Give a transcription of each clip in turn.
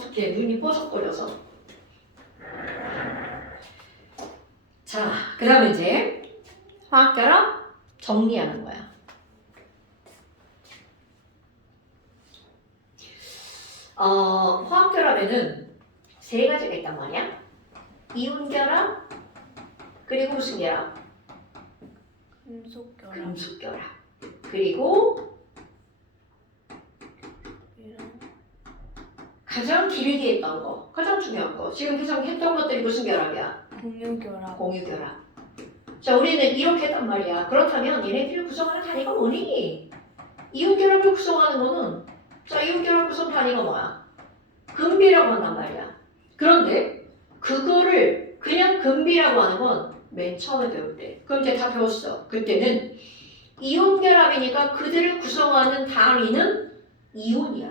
어떻게 눈이 뻐석거려서. 자, 그 다음에 이제 화학결합 정리하는 거야. 화학결합에는 세 가지가 있단 말이야. 이온결합, 그리고 무슨 결합? 금속결합. 금속결합. 그리고 가장 길게 했던 거, 가장 중요한 거. 지금 계속 했던 것들이 무슨 결합이야? 공유결합. 공유결합. 자, 우리는 이렇게 했단 말이야. 그렇다면 얘네들을 구성하는 단위가 뭐니? 이온결합을 구성하는 거는, 자, 이온결합 구성 단위가 뭐야? 금비라고 한단 말이야. 그런데 그거를 그냥 금비라고 하는 건 맨 처음에 배울 때. 그럼 이제 다 배웠어. 그때는 이온결합이니까 그들을 구성하는 단위는 이온이야.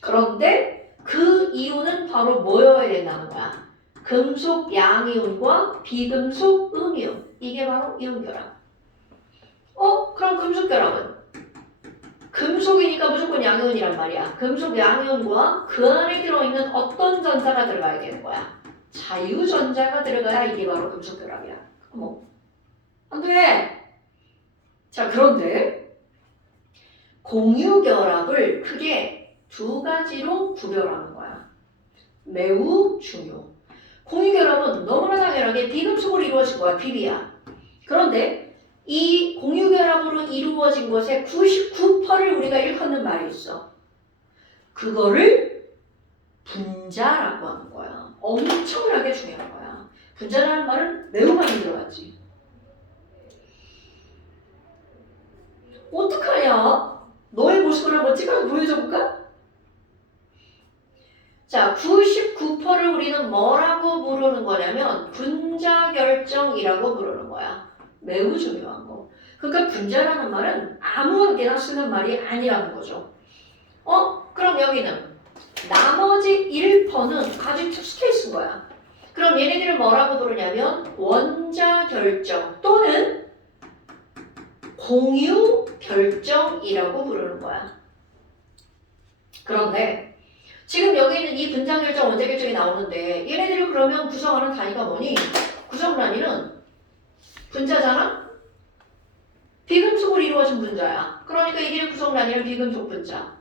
그런데 그 이온은 바로 뭐여야 된다는 거야? 금속 양이온과 비금속 음이온. 이게 바로 이온결합. 그럼 금속결합은? 금속이니까 무조건 양이온이란 말이야. 금속 양이온과 그 안에 들어있는 어떤 전자가 들어가야 되는 거야? 자유전자가 들어가야 이게 바로 금속결합이야. 어머, 안 돼! 자, 그런데 공유결합을 크게 두 가지로 구별하는 거야. 매우 중요. 공유결합은 너무나 당연하게 비금속으로 이루어진 거야. 비비야. 그런데 이 공유결합으로 이루어진 것의 99%를 우리가 일컫는 말이 있어. 그거를 분자라고 하는 거야. 엄청나게 중요한 거야. 분자라는 말은 매우 많이 들어봤지. 어떡하냐? 너의 모습을 한번 찍어서 보여줘 볼까? 자, 99%를 우리는 뭐라고 부르는 거냐면 분자결정이라고 부르는 거야. 매우 중요한 거. 그러니까 분자라는 말은 아무에게나 쓰는 말이 아니라는 거죠. 그럼 여기는 나머지 1%는 아주 특수 케이스인 거야. 그럼 얘네들을 뭐라고 부르냐면 원자결정 또는 공유결정이라고 부르는 거야. 그런데 지금 여기 있는 이 분자결정, 원자결정이 나오는데 얘네들을 그러면 구성하는 단위가 뭐니? 구성 단위는 분자잖아? 비금속으로 이루어진 분자야. 그러니까 이게 구성 단위는 비금속 분자.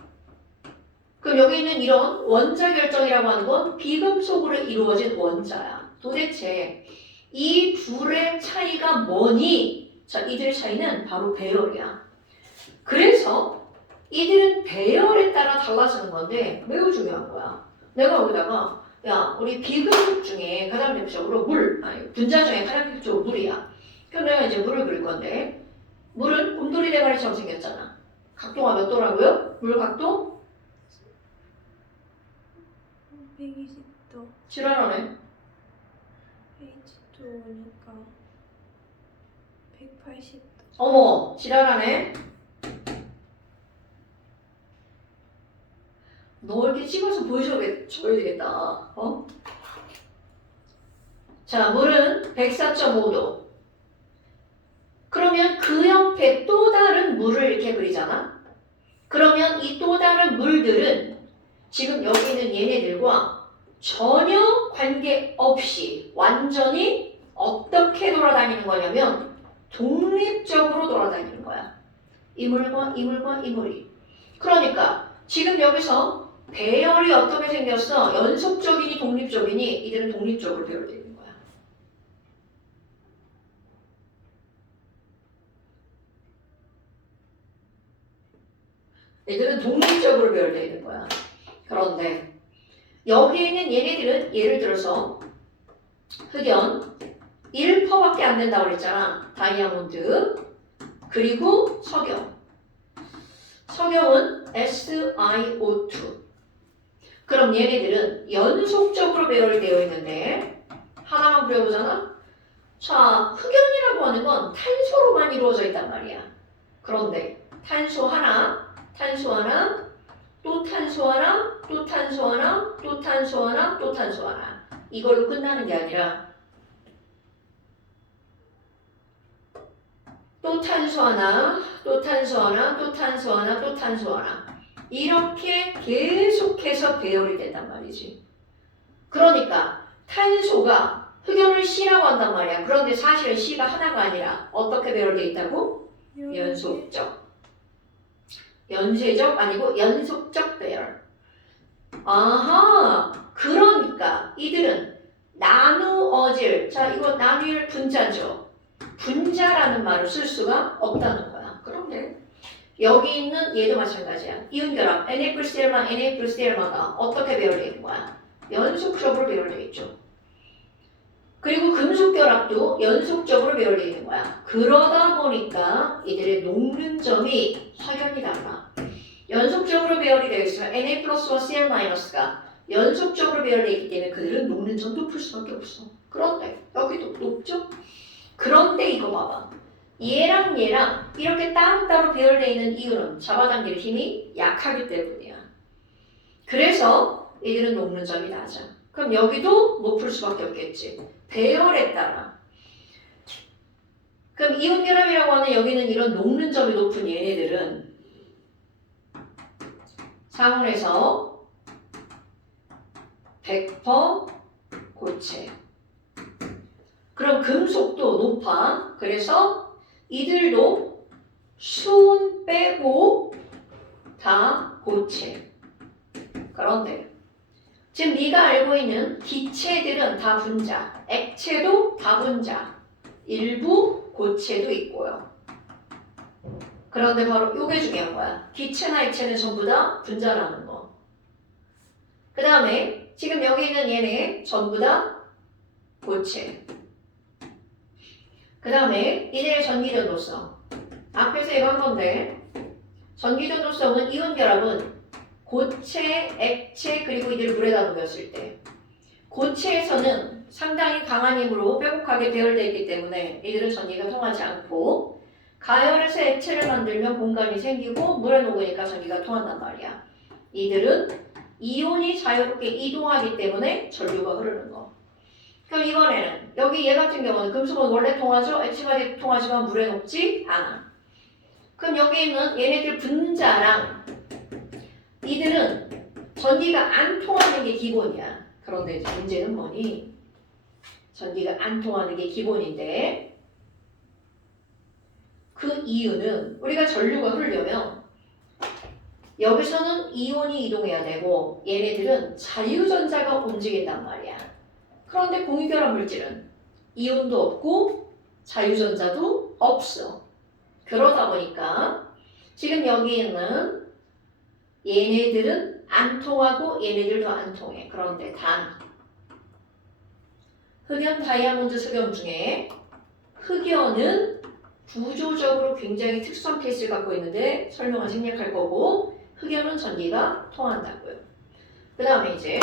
그럼 여기 있는 이런 원자결정이라고 하는 건 비금속으로 이루어진 원자야. 도대체 이 둘의 차이가 뭐니? 자, 이들의 차이는 바로 배열이야. 그래서 이들은 배열에 따라 달라지는 건데 매우 중요한 거야. 내가 여기다가 야, 우리 비금속 중에 가장 대표적으로 분자 중에 가장 대표적으로 물이야. 그럼 내가 이제 물을 그릴 건데 물은 곰돌이 대가리처럼 생겼잖아. 각도가 몇 도라고요? 물 각도? 120도. 지랄하네. H2O니까 180도. 어머, 지랄하네. 너 이렇게 찍어서 보여줘야 되겠다. 자, 물은 104.5도. 그러면 그 옆에 또 다른 물을 이렇게 그리잖아? 그러면 이 또 다른 물들은 지금 여기 있는 얘네들과 전혀 관계없이 완전히 어떻게 돌아다니는 거냐면 독립적으로 돌아다니는 거야. 이 물과 이 물과 이 물이. 그러니까 지금 여기서 배열이 어떻게 생겼어? 연속적이니 독립적이니? 이들은 독립적으로 배열되어 있는 거야. 얘들은 독립적으로 배열되어 있는 거야. 그런데 여기 있는 얘네들은 예를 들어서 흑연 1%밖에 안 된다고 그랬잖아. 다이아몬드 그리고 석영. 석영은 SiO2. 그럼 얘네들은 연속적으로 배열되어 있는데 하나만 그려보잖아. 자, 흑연이라고 하는 건 탄소로만 이루어져 있단 말이야. 그런데 탄소 하나, 탄소 하나, 또 탄소 하나, 또 탄소 하나, 또 탄소 하나, 또 탄소 하나. 이걸로 끝나는 게 아니라 또 탄소 하나, 또 탄소 하나, 또 탄소 하나, 또 탄소 하나. 이렇게 계속해서 배열이 된단 말이지. 그러니까 탄소가 흑연을 C라고 한단 말이야. 그런데 사실은 C가 하나가 아니라 어떻게 배열되어 있다고? 연속적. 연쇄적 아니고 연속적 배열. 아하, 그러니까 이들은 나누어질, 자 이거 나누일 분자죠. 분자라는 말을 쓸 수가 없다는 거야. 그런데 여기 있는 얘도 마찬가지야. 이온결합 Na+Cl만 Na+Cl마다 어떻게 배열되어 있는 거야? 연속적으로 배열되어 있죠. 그리고 금속결합도 연속적으로 배열되어 있는 거야. 그러다 보니까 이들의 녹는 점이 확연히 달라. 연속적으로 배열이 되어 있으면 Na 플러스와 Cl 마이너스가 연속적으로 배열되어 있기 때문에 그들은 녹는 점 높을 수밖에 없어. 그런데 여기도 높죠? 그런데 이거 봐봐. 얘랑 얘랑 이렇게 따로따로 배열되어 있는 이유는 잡아당길 힘이 약하기 때문이야. 그래서 이들은 녹는 점이 낮아. 그럼 여기도 높을 수밖에 없겠지. 배열에 따라. 그럼 이온결합이라고 하는 여기는 이런 녹는 점이 높은 얘네들은 상온에서 100% 고체. 그럼 금속도 높아. 그래서 이들도 수은 빼고 다 고체. 그런데 지금 네가 알고 있는 기체들은 다 분자, 액체도 다 분자, 일부 고체도 있고요. 그런데 바로 요게 중요한 거야. 기체나 액체는 전부 다 분자라는 거. 그 다음에 지금 여기 있는 얘네 전부 다 고체. 그 다음에 이들의 전기전도성. 앞에서 이거 한 건데 전기전도성은 이온결합은 고체, 액체 그리고 이들 물에다 녹였을 때 고체에서는 상당히 강한 힘으로 빼곡하게 배열되어 있기 때문에 이들은 전기가 통하지 않고 가열해서 액체를 만들면 공간이 생기고 물에 녹으니까 전기가 통한단 말이야. 이들은 이온이 자유롭게 이동하기 때문에 전류가 흐르는 거. 그럼 이번에는 여기 얘 같은 경우는 금속은 원래 통하죠? 액체가 통하지만 물에 녹지 않아. 그럼 여기 있는 얘네들 분자랑 이들은 전기가 안 통하는 게 기본이야. 그런데 이제 문제는 뭐니? 전기가 안 통하는 게 기본인데 그 이유는 우리가 전류가 흐르려면 여기서는 이온이 이동해야 되고 얘네들은 자유전자가 움직인단 말이야. 그런데 공유결합 물질은 이온도 없고 자유전자도 없어. 그러다 보니까 지금 여기 있는 얘네들은 안 통하고 얘네들도 안 통해. 그런데 단 흑연 다이아몬드 석영 중에 흑연은 구조적으로 굉장히 특수한 케이스를 갖고 있는데 설명은 생략할 거고 흑연은 전기가 통한다고요. 그 다음에 이제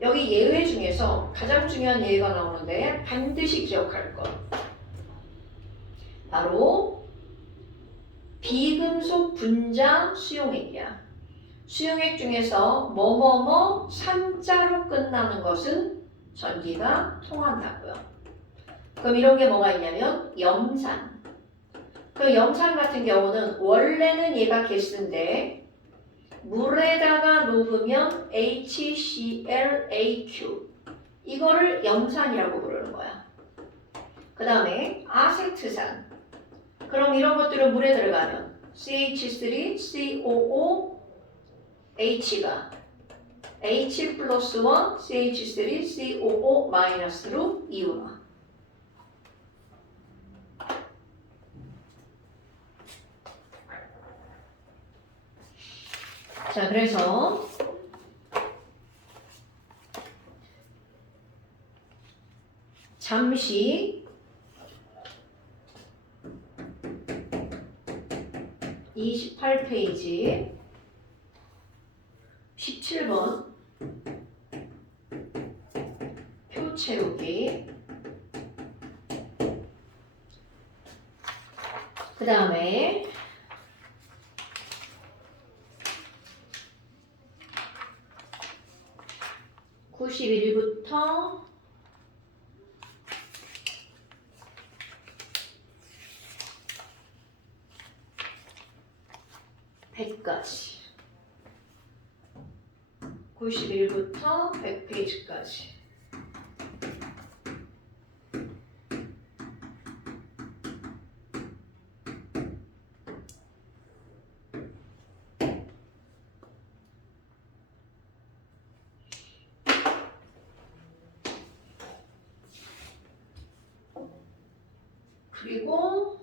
여기 예외 중에서 가장 중요한 예외가 나오는데 반드시 기억할 것. 바로 비금속 분자 수용액이야. 수용액 중에서 뭐뭐뭐 산자로 끝나는 것은 전기가 통한다고요. 그럼 이런 게 뭐가 있냐면 염산. 그 염산 같은 경우는 원래는 얘가 가스인데 물에다가 녹으면 HClAq 이거를 염산이라고 부르는 거야. 그 다음에 아세트산. 그럼 이런 것들은 물에 들어가면 CH3COOH가 H 플러스와 CH3COO 마이너스로 이온화. 자, 그래서 잠시 28페이지 17번 표 채우기. 그 다음에 (91부터) 100까지. 91부터 100페이지까지. 그리고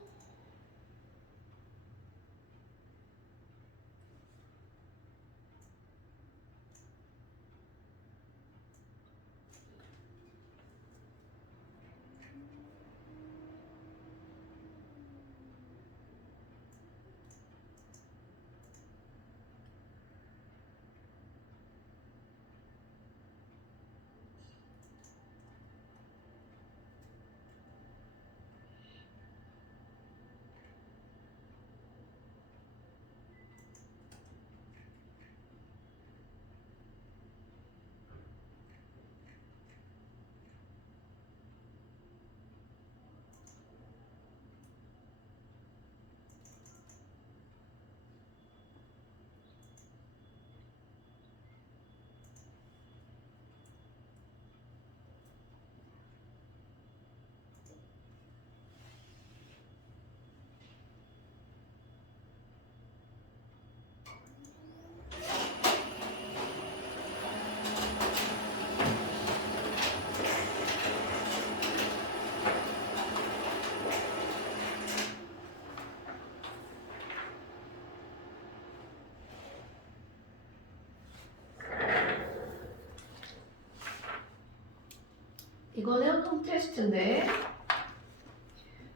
이거는 홈 테스트인데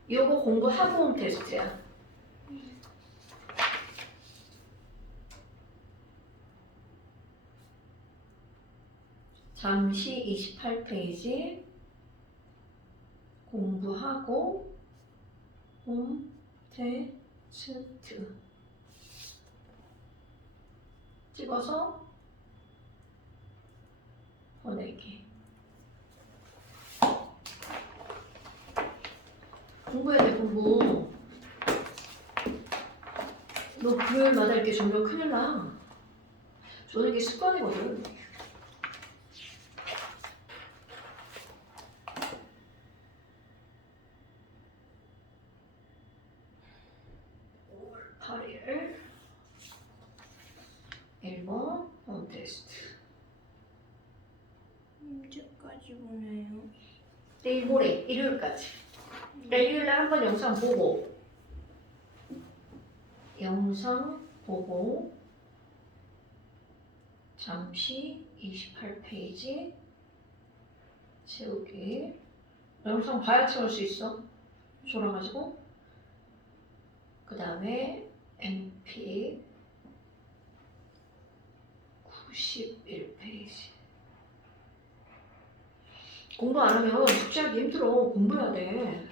요거 공부하고 홈 테스트야. 잠시 28페이지 공부하고 홈 테스트 찍어서 보내기. 공부해야 돼, 공부. 너 금요일마다 이렇게 준비하면 큰일 나. 저는 이게 습관이거든. (5월 8일) 1번 홈 테스트. 언제까지 보내요? 내일 모레 일요일까지. 일요일날 한번 영상 보고 잠시 28페이지 채우기. 영상 봐야 채울 수 있어. 졸아가지고 그 다음에 MP 91페이지. 공부 안 하면 숙제하기 힘들어. 공부해야 돼.